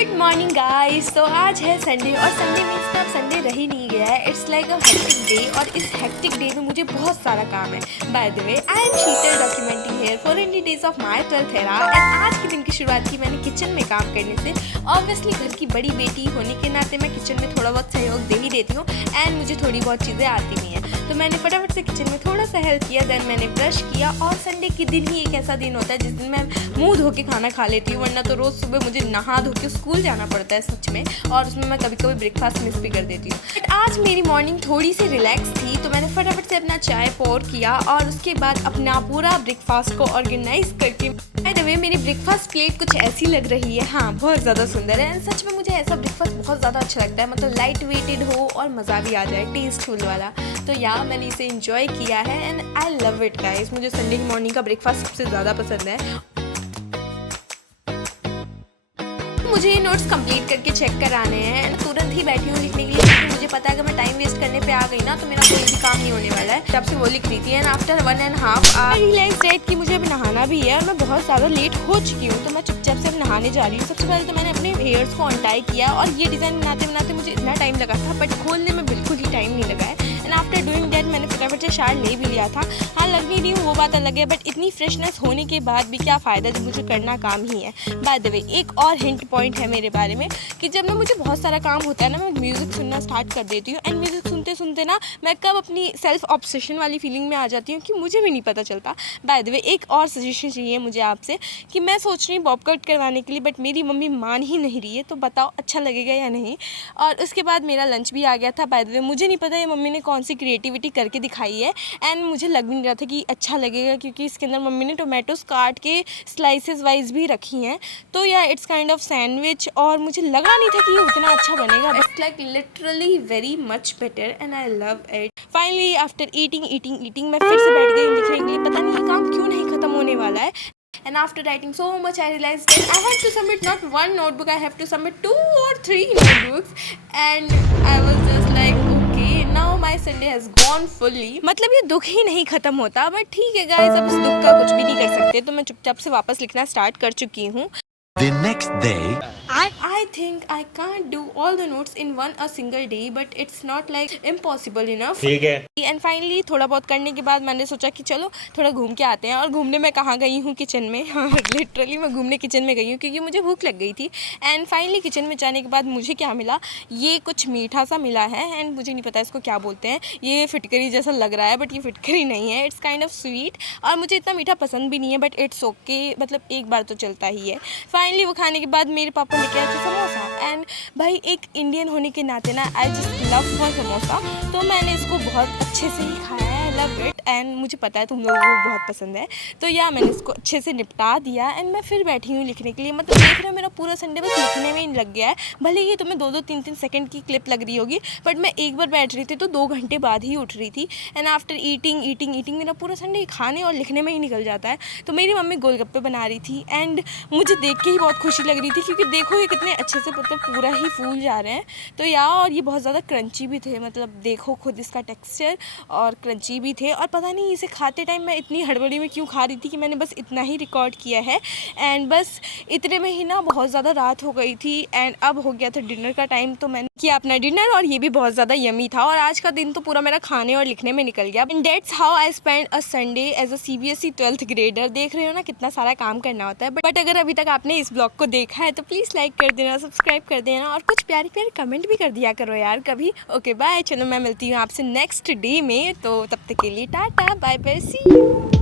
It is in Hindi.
Good morning guys. तो आज है संडे और संडे मीन्स अब संडे रह ही नहीं गया है। It's like a hectic day और इस हेक्टिक डे में मुझे बहुत सारा काम है। By the way I am Sheetal documenting here for indie days of my 12th era and आज के दिन की शुरुआत की मैंने किचन में काम करने से। ऑब्वियसली घर की बड़ी बेटी होने के नाते मैं किचन में थोड़ा बहुत सहयोग दे ही देती हूँ एंड मुझे थोड़ी बहुत चीज़ें आती नहीं है, तो मैंने फटाफट से किचन में थोड़ा सा हेल्प किया। देन मैंने ब्रश किया और संडे के दिन ही एक ऐसा दिन होता है जिस दिन मैं मुंह धो के खाना खा लेती हूँ, वरना तो रोज़ सुबह मुझे नहा धो के स्कूल जाना पड़ता है सच में, और उसमें मैं कभी कभी ब्रेकफास्ट मिस भी कर देती हूँ। बट आज मेरी मॉर्निंग थोड़ी सी रिलैक्स थी, तो मैंने फटाफट से अपना चाय पोर किया और उसके बाद अपना पूरा ब्रेकफास्ट को ऑर्गेनाइज करके बाय द वे मेरी ब्रेकफास्ट प्लेट कुछ ऐसी लग रही है, हाँ बहुत ज़्यादा सुंदर है। सच में मुझे ऐसा ब्रेकफास्ट बहुत ज़्यादा अच्छा लगता है, मतलब लाइट वेटेड हो और मज़ा भी आ जाए, टेस्टफुल वाला। तो या मैंने इसे इंजॉय किया है and I love it guys. मुझे संडे की मॉर्निंग का ब्रेकफास्ट सबसे ज़्यादा पसंद है। मुझे ये नोट्स कंप्लीट करके चेक कराने हैं, तुरंत ही बैठी हूँ लिखने के लिए, क्योंकि मुझे पता है कि मैं टाइम वेस्ट करने पे आ गई ना तो मेरा कोई भी काम नहीं होने वाला है। जब से वो लिख रही थी and after 1.5 hour realize that कि मुझे अभी नहाना भी है और मैं बहुत ज़्यादा लेट हो चुकी हूँ, तो मैं चुपचाप से अब नहाने जा रही हूँ। सबसे पहले तो मैंने अपने हेयर्स को अनटाई किया और ये डिज़ाइन बनाते बनाते मुझे इतना टाइम लगा था, बट खोलने में बिल्कुल ही टाइम नहीं लगा है। एंड आफ्टर डूइंग दैट मैंने फटाफट से शावर ले भी लिया था। हाँ लग नहीं रही हूँ वो बात अलग है, बट इतनी फ्रेशनेस होने के बाद भी क्या फ़ायदा जब मुझे करना काम ही है। बाय द वे एक और हिंट पॉइंट है मेरे बारे में कि जब ना मुझे बहुत सारा काम होता है ना, मैं म्यूज़िक सुनना स्टार्ट कर देती हूँ एंड म्यूज़िक सुनते सुनते ना मैं कब अपनी सेल्फ ऑब्सेशन वाली फीलिंग में आ जाती हूँ कि मुझे भी नहीं पता चलता। बाय द वे एक और सजेशन चाहिए मुझे आपसे कि मैं सोच रही हूँ बॉब कट करवाने के लिए, बट मेरी मम्मी मान ही नहीं रही है, तो बताओ अच्छा लगेगा या नहीं। और उसके बाद मेरा लंच भी आ गया था। बाय द वे मुझे नहीं पता ये मम्मी ने कौन सी क्रिएटिविटी करके दिखाई है एंड मुझे लग भी नहीं रहा था कि अच्छा लगेगा, क्योंकि इसके अंदर मम्मी ने टोमेटोज काट के स्लाइसेस वाइज भी रखी हैं, तो या इट्स काइंड ऑफ सैंडविच, और मुझे लगा नहीं था कि ये उतना अच्छा बनेगा। It's like literally very much better and I love it. Finally after eating मैं फिर से बैठ गई लिखने के लिए। पता नहीं ये काम क्यों नहीं खत्म होने वाला है। And after writing so much, I realized that I have to submit not one notebook, I have to submit 2 or 3 notebooks. And I was just like, okay, now my Sunday has gone fully. मतलब ये दुख ही नहीं खत्म होता, बट ठीक है गाइस, अब इस दुख का कुछ भी नहीं कर सकते, तो मैं चुपचाप से वापस लिखना स्टार्ट कर चुकी हूँ। The next day, I think I can't do all the notes in a single day, but it's not like impossible enough. ठीक है। एंड फाइनली थोड़ा बहुत करने के बाद मैंने सोचा कि चलो थोड़ा घूम के आते हैं, और घूमने में कहाँ गई हूँ, किचन में। हाँ लिटरली मैं घूमने किचन में गई हूँ क्योंकि मुझे भूख लग गई थी। एंड फाइनली किचन में जाने के बाद मुझे क्या मिला, ये कुछ मीठा सा मिला है एंड मुझे नहीं पता इसको क्या बोलते हैं। ये फिटकरी जैसा लग रहा है, बट ये फिटकरी नहीं है, इट्स काइंड ऑफ स्वीट, और मुझे इतना मीठा पसंद भी नहीं है, बट इट्स ओके, मतलब एक बार तो चलता ही है। फाइनली वो खाने के बाद मेरे पापा लेके आए थे समोसा, एंड भाई एक इंडियन होने के नाते ना I just love for samosa, तो मैंने इसको बहुत अच्छे से ही खाया है। आई लव इट एंड मुझे पता है तुम लोगों को बहुत पसंद है, तो या मैंने इसको अच्छे से निपटा दिया एंड मैं फिर बैठी हूँ लिखने के लिए। मतलब देख रहे हो मेरा पूरा संडे बस लिखने में ही लग गया है। भले ही तुम्हें 2-2 3-3 सेकंड की क्लिप लग रही होगी, बट मैं एक बार बैठ रही थी तो 2 घंटे बाद ही उठ रही थी। एंड आफ्टर ईटिंग मेरा पूरा संडे खाने और लिखने में ही निकल जाता है। तो मेरी मम्मी गोलगप्पे बना रही थी एंड मुझे देख के ही बहुत खुशी लग रही थी, क्योंकि देखो ये कितने अच्छे से मतलब पूरा ही फूल जा रहे हैं। तो या और ये बहुत ज़्यादा क्रंची भी थे, मतलब देखो खुद इसका टेक्सचर, और क्रंची भी थे। और पता नहीं इसे खाते टाइम मैं इतनी हड़बड़ी में क्यों खा रही थी कि मैंने बस इतना ही रिकॉर्ड किया है। एंड बस इतने में ही ना बहुत ज़्यादा रात हो गई थी एंड अब हो गया था डिनर का टाइम, तो मैंने किया अपना डिनर, और ये भी बहुत ज़्यादा यमी था। और आज का दिन तो पूरा मेरा खाने और लिखने में निकल गया। And that's how I spend a Sunday as a CBSE 12th grader. देख रहे हो ना कितना सारा काम करना होता है। बट अगर अभी तक आपने इस ब्लॉग को देखा है तो प्लीज़ लाइक कर देना, सब्सक्राइब कर देना, और कुछ प्यारी प्यारी कमेंट भी कर दिया करो यार कभी। ओके बाय, चलो मैं मिलती हूँ आपसे नेक्स्ट डे में, तो तब तक के लिए tata bye bye, see you.